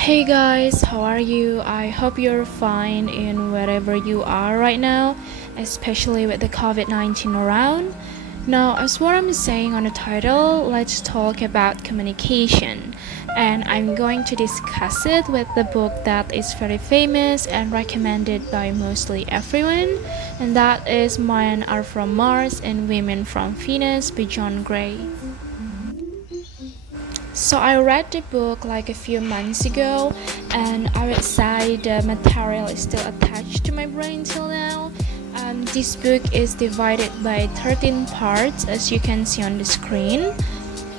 Hey guys, how are you? I hope you're fine in wherever you are right now, especially with the COVID-19 around. Now, as what I'm saying on the title, let's talk about communication. And I'm going to discuss it with the book that is very famous and recommended by mostly everyone, and that is Men Are From Mars and Women From Venus by John Gray. So I read the book like a few months ago, and I would say the material is still attached to my brain till now. This book is divided by 13 parts, as you can see on the screen.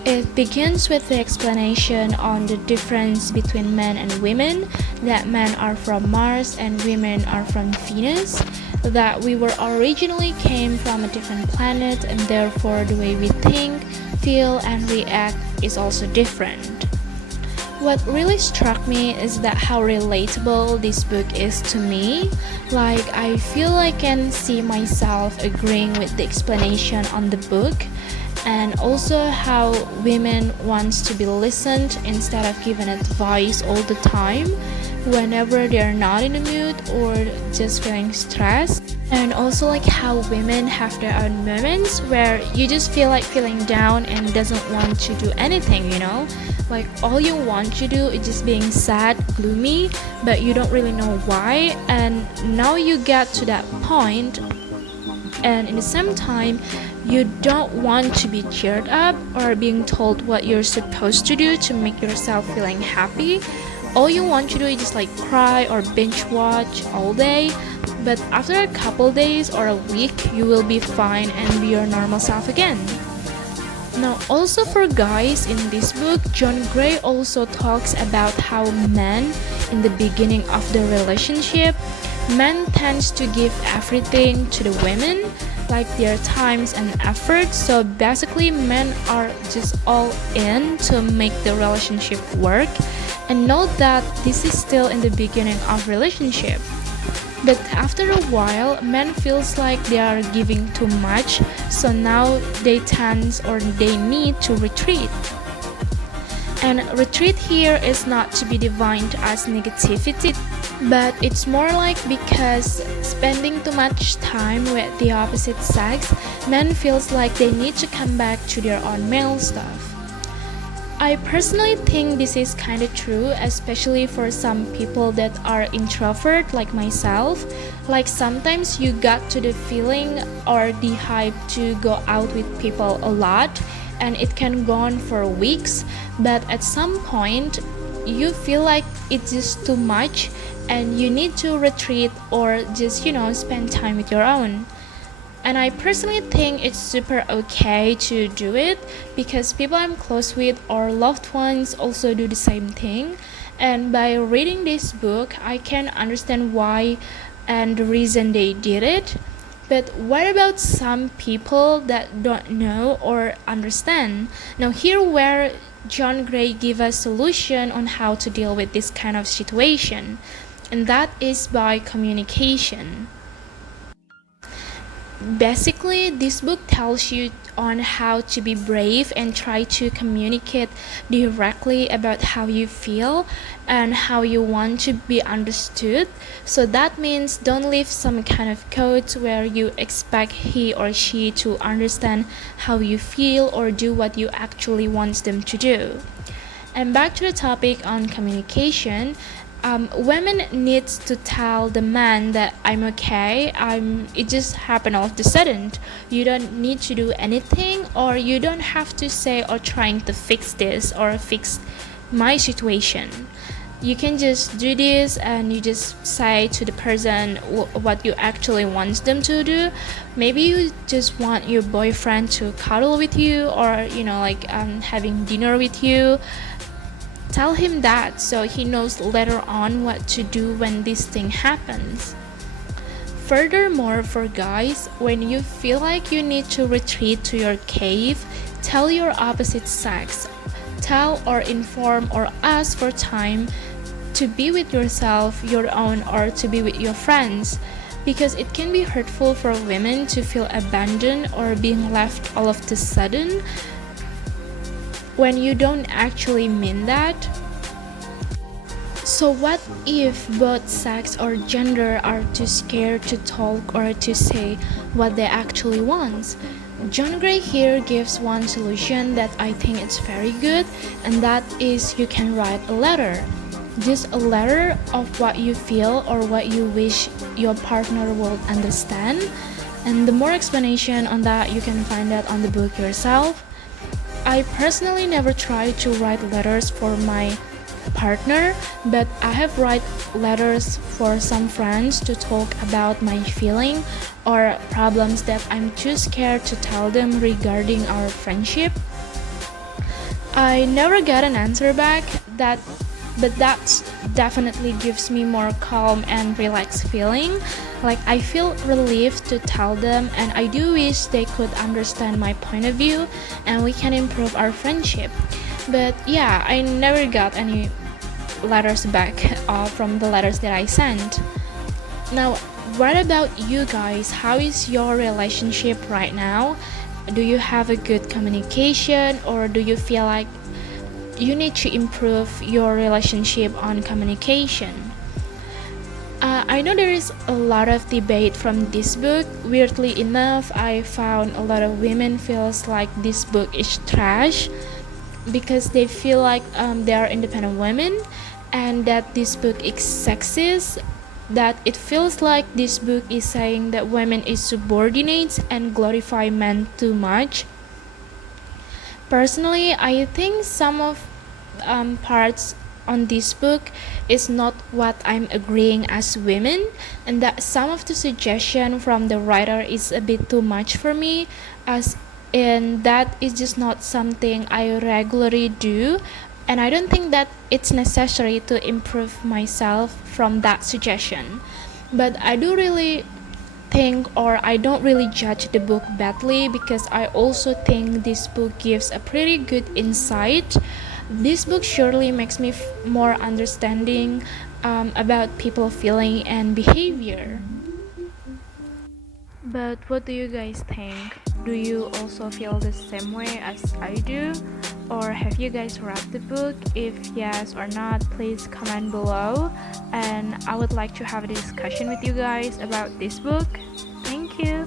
It begins with the explanation on the difference between men and women, that men are from Mars and women are from Venus, that we were originally came from a different planet and therefore the way we think, feel and react is also different. What really struck me is that how relatable this book is to me. Like I feel I can see myself agreeing with the explanation on the book, and also how women wants to be listened instead of given advice all the time whenever they're not in the mood or just feeling stressed. And also like how women have their own moments where you just feel like feeling down and doesn't want to do anything, like all you want to do is just being sad, gloomy, but you don't really know why. And now you get to that point, and in the same time you don't want to be cheered up or being told what you're supposed to do to make yourself feeling happy. All you want to do is just like cry or binge watch all day, but after a couple days or a week you will be fine and be your normal self again. Now also for guys, in this book John Gray also talks about how men in the beginning of the relationship, men tends to give everything to the women, like their times and efforts. So basically men are just all in to make the relationship work. And note that this is still in the beginning of relationship. But after a while, men feels like they are giving too much, so now they tend or they need to retreat. And retreat here is not to be defined as negativity, but it's more like because spending too much time with the opposite sex, men feels like they need to come back to their own male stuff. I personally think this is kind of true, especially for some people that are introvert like myself. Like sometimes you got to the feeling or the hype to go out with people a lot, and it can go on for weeks, but at some point you feel like it's just too much and you need to retreat or just spend time with your own. And I personally think it's super okay to do it because people I'm close with or loved ones also do the same thing. And by reading this book, I can understand why and the reason they did it. But what about some people that don't know or understand? Now here where John Gray gives a solution on how to deal with this kind of situation, and that is by communication. Basically, this book tells you on how to be brave and try to communicate directly about how you feel and how you want to be understood. So that means don't leave some kind of codes where you expect he or she to understand how you feel or do what you actually want them to do. And back to the topic on communication, women needs to tell the man that I'm okay. It just happened all of a sudden. You don't need to do anything, or you don't have to say or trying to fix this or fix my situation. You can just do this and you just say to the person what you actually want them to do. Maybe you just want your boyfriend to cuddle with you or having dinner with you. Tell him that so he knows later on what to do when this thing happens. Furthermore, for guys, when you feel like you need to retreat to your cave, tell your opposite sex. Tell or inform or ask for time to be with yourself, your own, or to be with your friends. Because it can be hurtful for women to feel abandoned or being left all of a sudden when you don't actually mean that. So what if both sex or gender are too scared to talk or to say what they actually want? John Gray here gives one solution that I think is very good, and that is you can write a letter. Just a letter of what you feel or what you wish your partner will understand. And the more explanation on that, you can find that on the book yourself. I personally never tried to write letters for my partner, but I have write letters for some friends to talk about my feeling or problems that I'm too scared to tell them regarding our friendship. I never got an answer back, but that definitely gives me more calm and relaxed feeling. Like I feel relieved to tell them, and I do wish they could understand my point of view and we can improve our friendship. But yeah, I never got any letters back from the letters that I sent. Now, what about you guys? How is your relationship right now? Do you have a good communication, or do you feel like you need to improve your relationship on communication? I know there is a lot of debate from this book. Weirdly enough, I found a lot of women feels like this book is trash because they feel like they are independent women and that this book is sexist, that it feels like this book is saying that women is subordinate and glorify men too much. Personally, I think some of parts on this book is not what I'm agreeing as women, and that some of the suggestion from the writer is a bit too much for me, as in that is just not something I regularly do, and I don't think that it's necessary to improve myself from that suggestion. But I do really think, or I don't really judge the book badly, because I also think this book gives a pretty good insight. This book surely makes me more understanding about people feeling and behavior. But what do you guys think? Do you also feel the same way as I do? Or have you guys read the book? If yes or not, please comment below. And I would like to have a discussion with you guys about this book. Thank you.